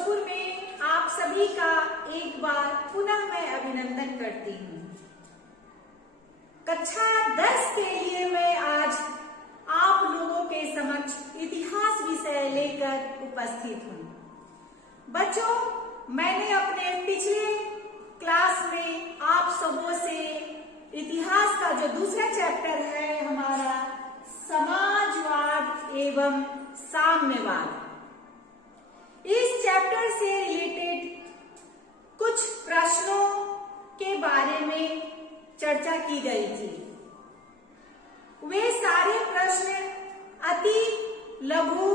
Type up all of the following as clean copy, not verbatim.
भोजपुर में आप सभी का एक बार पुनः मैं अभिनंदन करती हूँ। कक्षा 10 के लिए मैं आज आप लोगों के समक्ष इतिहास विषय लेकर उपस्थित हूँ। बच्चों, मैंने अपने पिछले क्लास में आप सबों से इतिहास का जो दूसरा चैप्टर है हमारा समाजवाद एवं साम्यवाद, इस चैप्टर से रिलेटेड कुछ प्रश्नों के बारे में चर्चा की गई थी। वे सारे प्रश्न अति लघु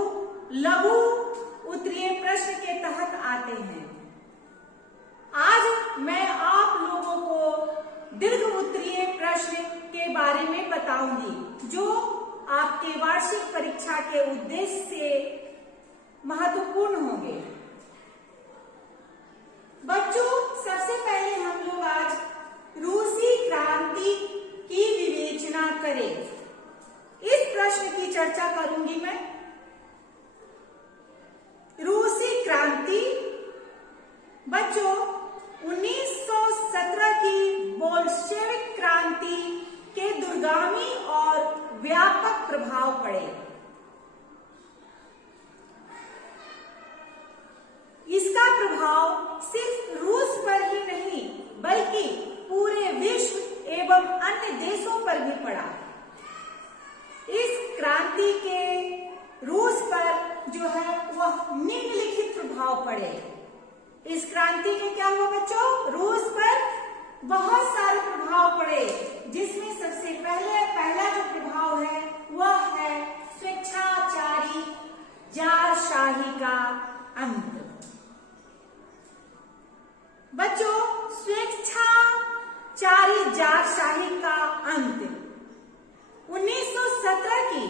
उत्तरीय प्रश्न के तहत आते हैं। आज मैं आप लोगों को दीर्घ उत्तरीय प्रश्न के बारे में बताऊंगी, जो आपके वार्षिक परीक्षा के उद्देश्य से महत्वपूर्ण होंगे। बच्चों, सबसे पहले हम लोग आज रूसी क्रांति की विवेचना करें। इस प्रश्न की चर्चा करूंगी मैं। रूसी क्रांति बच्चों 1917 की बोल्शेविक क्रांति के दूरगामी और व्यापक प्रभाव पड़े। इसका प्रभाव सिर्फ रूस पर ही नहीं बल्कि पूरे विश्व एवं अन्य देशों पर भी पड़ा। इस क्रांति के रूस पर जो है वह निम्नलिखित प्रभाव पड़े। इस क्रांति के क्या हुआ बच्चों? रूस पर बहुत सारे प्रभाव पड़े, जिसमें सबसे पहला जो प्रभाव है वह है स्वेच्छाचारी जारशाही का अंत। बच्चों, स्वेच्छाचारी जारशाही का अंत 1917 की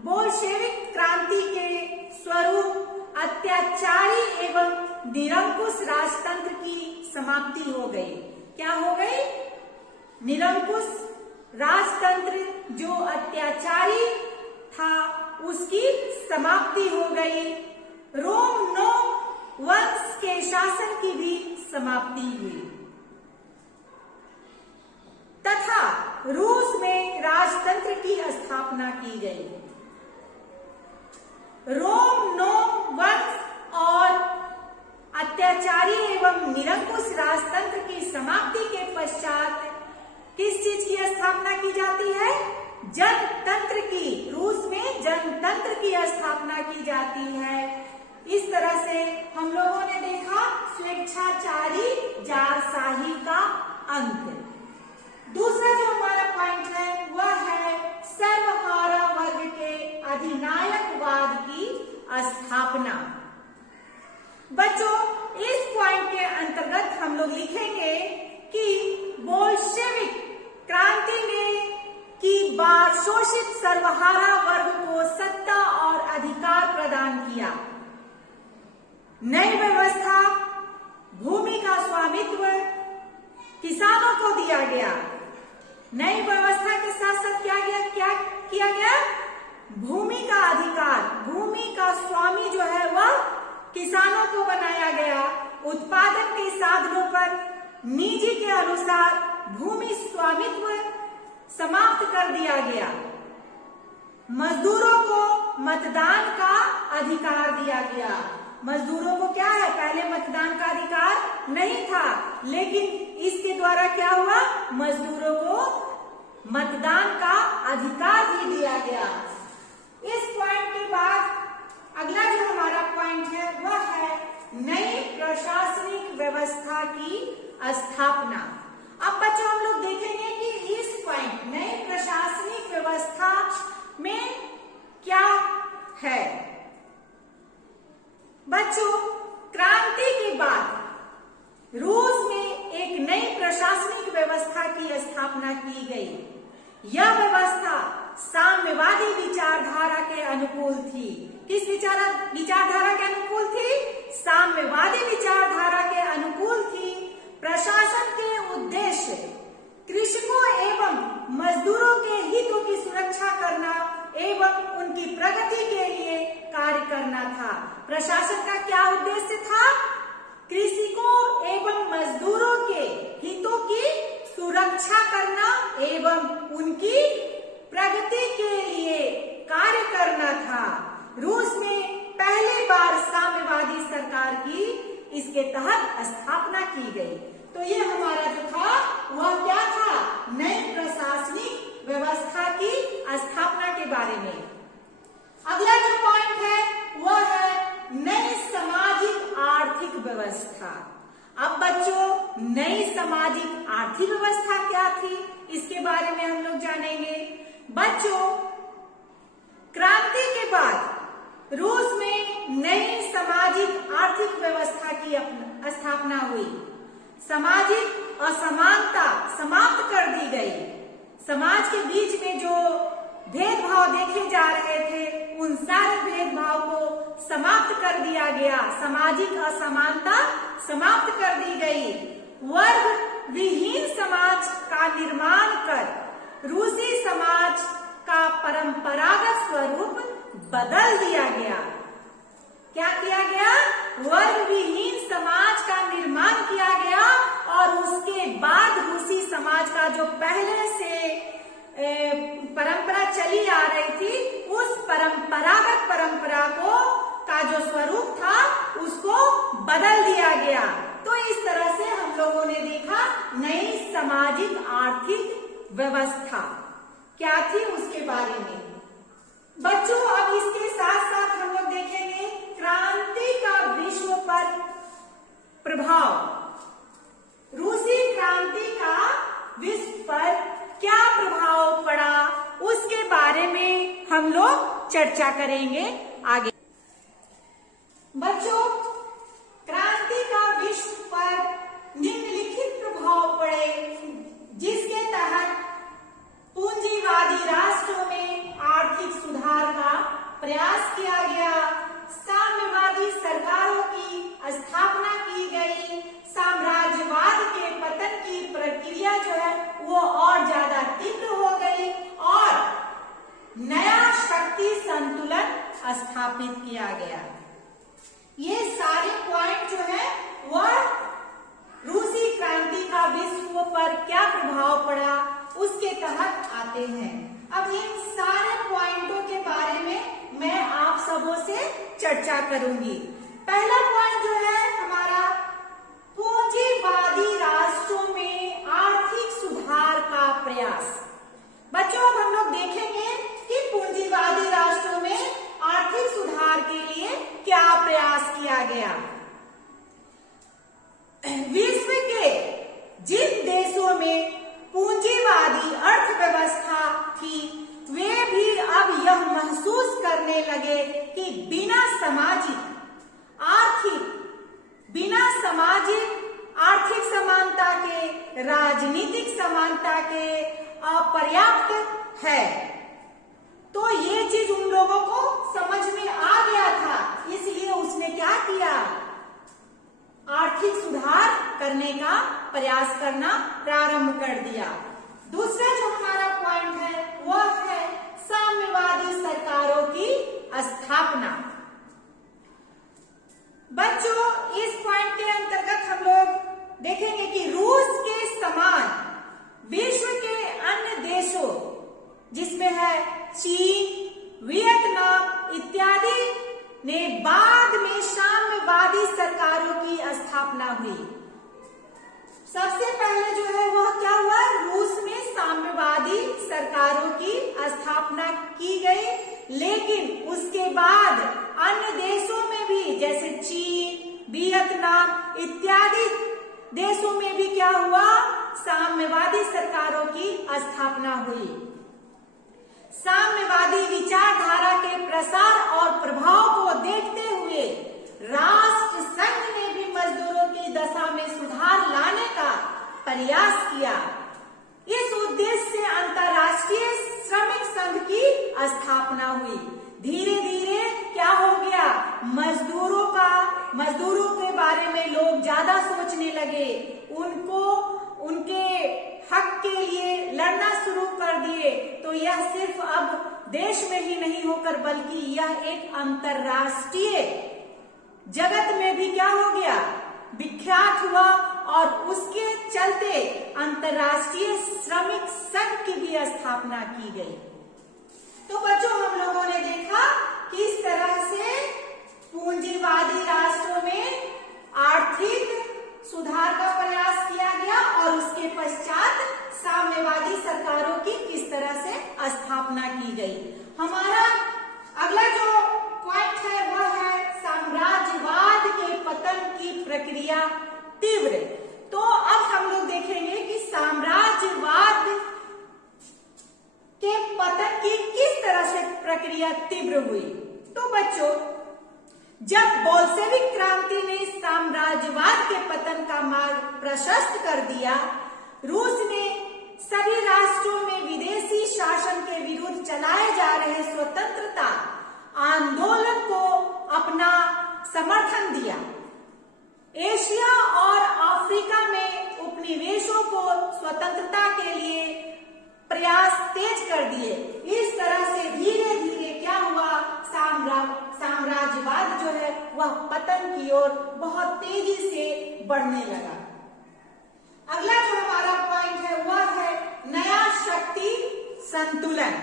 बोल्शेविक क्रांति के स्वरूप अत्याचारी एवं निरंकुश राजतंत्र की समाप्ति हो गई। क्या हो गई? निरंकुश राजतंत्र जो अत्याचारी था उसकी समाप्ति हो गई। रोमनों वंश के शासन की भी समाप्ति हुई तथा रूस में राजतंत्र की स्थापना की गई। रोमनों वंश और अत्याचारी एवं निरंकुश राजतंत्र की समाप्ति के पश्चात किस चीज की स्थापना की जाती है? जनतंत्र की। रूस में जनतंत्र की स्थापना की जाती है। इस तरह से हम लोगों ने देखा स्वेच्छाचारी जारशाही का अंत। दूसरा जो हमारा पॉइंट है वह है सर्वहारा वर्ग के अधिनायकवाद की स्थापना। बच्चों, इस पॉइंट के अंतर्गत हम लोग लिखेंगे कि बोल्शेविक क्रांति ने की बार शोषित सर्वहारा वर्ग को सत्ता और अधिकार प्रदान किया। नई व्यवस्था, भूमि का स्वामित्व किसानों को दिया गया। नई व्यवस्था के साथ साथ क्या किया गया? भूमि का अधिकार, भूमि का स्वामी जो है वह किसानों को बनाया गया। उत्पादन के साधनों पर निजी के अनुसार भूमि स्वामित्व समाप्त कर दिया गया। मजदूरों को मतदान का अधिकार दिया गया। मजदूरों को क्या है? पहले मतदान का अधिकार नहीं था, लेकिन इसके द्वारा क्या हुआ? मजदूरों को मतदान का अधिकार भी दिया गया। इस पॉइंट के बाद अगला जो हमारा पॉइंट है वह है नई प्रशासनिक व्यवस्था की स्थापना। अब बच्चों हम लोग देखेंगे कि इस पॉइंट नई प्रशासनिक व्यवस्था में क्या है। बच्चों, क्रांति के बाद रूस में एक नई प्रशासनिक व्यवस्था की स्थापना की गई। यह व्यवस्था साम्यवादी विचारधारा के अनुकूल थी। किस विचारधारा के अनुकूल थी? साम्यवादी विचारधारा के अनुकूल थी। प्रशासन के उद्देश्य कृषकों एवं मजदूरों के हितों की सुरक्षा करना एवं उनकी प्रगति के लिए कार्य करना था। प्रशासन का क्या उद्देश्य था? कृषकों एवं मजदूरों के हितों की सुरक्षा करना एवं उनकी प्रगति के लिए कार्य करना था। रूस में पहली बार साम्यवादी सरकार की इसके तहत स्थापना की गई। तो ये हमारा जो था वह क्या था? नई प्रशासनिक व्यवस्था की स्थापना के बारे में। अगला जो पॉइंट है वह है नई सामाजिक आर्थिक व्यवस्था। अब बच्चों, नई सामाजिक आर्थिक व्यवस्था क्या थी इसके बारे में हम लोग जानेंगे। बच्चों, क्रांति के बाद रूस में नई सामाजिक आर्थिक व्यवस्था की स्थापना हुई। सामाजिक असमानता समाप्त कर दी गई। समाज के बीच में जो भेदभाव देखे जा रहे थे उन सारे भेदभाव को समाप्त कर दिया गया। सामाजिक असमानता समाप्त कर दी गई। वर्ग विहीन समाज का निर्माण कर रूसी समाज का परंपरागत स्वरूप बदल दिया गया। क्या किया गया? वर्ग विहीन समाज का निर्माण किया गया और उसके बाद रूसी समाज का जो पहले से परंपरा चली आ रही थी उस परंपरा को का जो स्वरूप था उसको बदल दिया गया। तो इस तरह से हम लोगों ने देखा नई सामाजिक आर्थिक व्यवस्था क्या थी उसके बारे में। बच्चों, अब इसके साथ साथ हम लोग देखेंगे क्रांति का विश्व पर प्रभाव। रूसी क्रांति का विश्व पर क्या प्रभाव पड़ा उसके बारे में हम लोग चर्चा करेंगे आगे। बच्चों, क्रांति का विश्व पर निम्नलिखित प्रभाव पड़े जिसके तहत पूंजीवादी राष्ट्रों में आर्थिक सुधार का प्रयास किया गया, साम्यवादी सरकारों की स्थापना की गई, साम्राज्यवाद के पतन की प्रक्रिया जो है वो और ज्यादा तीव्र हो गई और नया शक्ति संतुलन स्थापित किया गया। ये सारे पॉइंट जो है वह रूसी क्रांति का विश्व पर क्या प्रभाव पड़ा उसके तहत आते हैं। अब इन सारे पॉइंटों के बारे में मैं आप सबों से चर्चा करूंगी। पहला पॉइंट जो है हमारा पूंजीवादी राष्ट्रों में आर्थिक सुधार का प्रयास। बच्चों, अब हम लोग देखेंगे कि पूंजीवादी राष्ट्रों में आर्थिक सुधार के लिए क्या प्रयास किया गया। विश्व के जिन देशों में पूंजीवादी अर्थव्यवस्था थी वे भी अब यह महसूस करने लगे कि बिना सामाजिक आर्थिक समानता के, राजनीतिक समानता के अपर्याप्त है। तो ये चीज उन लोगों को समझ में आ गया था, इसलिए उसने क्या किया? आर्थिक सुधार करने का प्रयास करना प्रारंभ कर दिया। दूसरा जो हमारा पॉइंट है वह है साम्यवादी सरकारों की स्थापना। बच्चों, इस पॉइंट के अंतर्गत हम लोग देखेंगे कि रूस के समान विश्व के अन्य देशों जिसमें है चीन, वियतनाम इत्यादि ने बाद में साम्यवादी सरकारों की स्थापना हुई। सबसे पहले जो है वह क्या हुआ? रूस में साम्यवादी सरकारों की स्थापना की गई, लेकिन उसके बाद अन्य देशों में भी जैसे चीन, वियतनाम इत्यादि देशों में भी क्या हुआ? साम्यवादी सरकारों की स्थापना हुई। साम्यवादी विचारधारा के प्रसार और प्रभाव को देखते हुए राष्ट्र संघ ने भी मजदूरों की दशा में सुधार लाने का प्रयास किया। इस उद्देश्य से अंतर्राष्ट्रीय श्रमिक संघ की स्थापना हुई। धीरे धीरे क्या हो गया? मजदूरों के बारे में लोग ज्यादा सोचने लगे, उनके हक के लिए लड़ना शुरू कर दिए। तो यह सिर्फ अब देश में ही नहीं होकर बल्कि यह एक अंतर्राष्ट्रीय जगत में भी क्या हो गया, विख्यात हुआ और उसके चलते अंतर्राष्ट्रीय श्रमिक संघ की भी स्थापना की गई। तो बच्चों हम लोगों ने देखा किस तरह से पूंजीवादी राष्ट्रों में आर्थिक सुधार का प्रयास किया गया और उसके पश्चात साम्यवादी सरकारों की किस तरह से स्थापना की गई। हमारा अगला जो पॉइंट है वह है साम्राज्यवाद के पतन की प्रक्रिया तीव्र। तो अब हम लोग देखेंगे कि साम्राज्यवाद के पतन की किस तरह से प्रक्रिया तीव्र हुई। तो बच्चों जब बोल्शेविक क्रांति ने साम्राज्यवाद के पतन का मार्ग प्रशस्त कर दिया, रूस ने सभी राष्ट्रों में विदेशी शासन के विरुद्ध चलाए जा रहे स्वतंत्रता आंदोलन को अपना समर्थन दिया। एशिया और अफ्रीका में उपनिवेशों को स्वतंत्रता के लिए प्रयास तेज कर दिए। इस तरह से धीरे धीरे क्या हुआ, साम्राज्यवाद जो है वह पतन की ओर बहुत तेजी से बढ़ने लगा। अगला जो हमारा पॉइंट है वह है नया शक्ति संतुलन।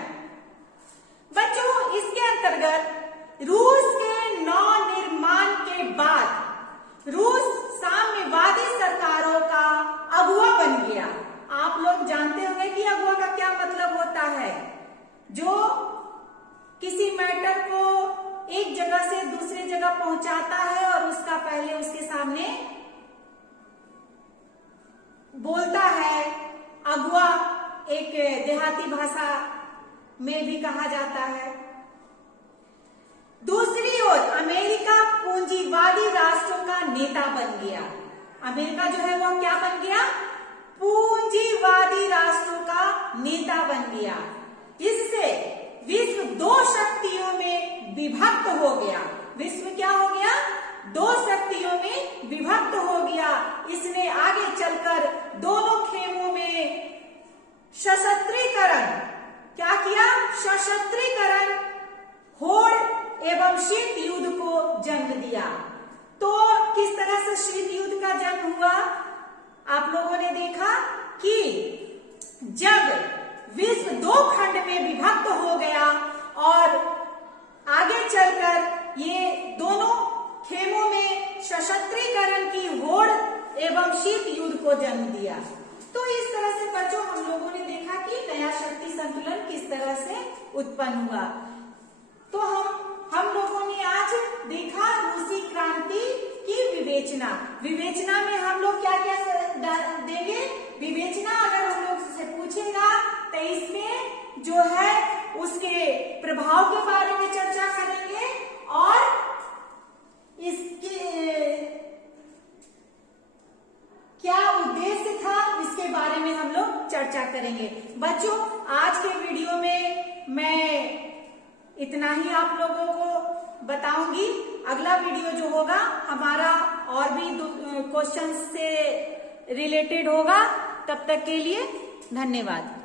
बच्चों इसके अंतर्गत रूस के नवनिर्माण के बाद रूस साम्यवादी सरकारों का अगुवा बन गया। आप लोग जानते होंगे कि अगुवा का क्या मतलब होता है, जो किसी मैटर को एक जगह से दूसरी जगह पहुंचाता है और उसका पहले उसके सामने बोलता है। अगुवा एक देहाती भाषा में भी कहा जाता है। दूसरी ओर अमेरिका पूंजीवादी राष्ट्रों का नेता बन गया। अमेरिका जो है वो क्या बन गया, पूंजीवादी राष्ट्रों का नेता बन गया। इससे विश्व दो शक्तियों में विभक्त हो गया। विश्व क्या हो गया, दो शक्तियों में विभक्त हो गया। इसने आगे चलकर दोनों खेमों में सशस्त्रीकरण क्या किया, सशस्त्रीकरण, होड़ एवं शीत युद्ध को जन्म दिया। तो किस तरह से शीत युद्ध का जन्म हुआ, आप लोगों ने देखा कि जब विश्व दो खंड में विभक्त हो गया और आगे चलकर ये दोनों खेमों में सशस्त्रीकरण की होड़ एवं शीत युद्ध को जन्म दिया। तो इस तरह से बच्चों हम लोगों ने देखा कि नया शक्ति संतुलन किस तरह से उत्पन्न हुआ। तो हम लोगों ने आज देखा रूसी क्रांति की विवेचना। विवेचना में हम लोग क्या क्या देंगे, विवेचना अगर हम लोग से पूछेगा तो इसमें जो है उसके प्रभाव के बारे में चर्चा करेंगे और इसके क्या उद्देश्य था इसके बारे में हम लोग चर्चा करेंगे। बच्चों आज के वीडियो में मैं इतना ही आप लोगों को बताऊंगी। अगला वीडियो जो होगा हमारा और भी क्वेश्चन से रिलेटेड होगा। तब तक के लिए धन्यवाद।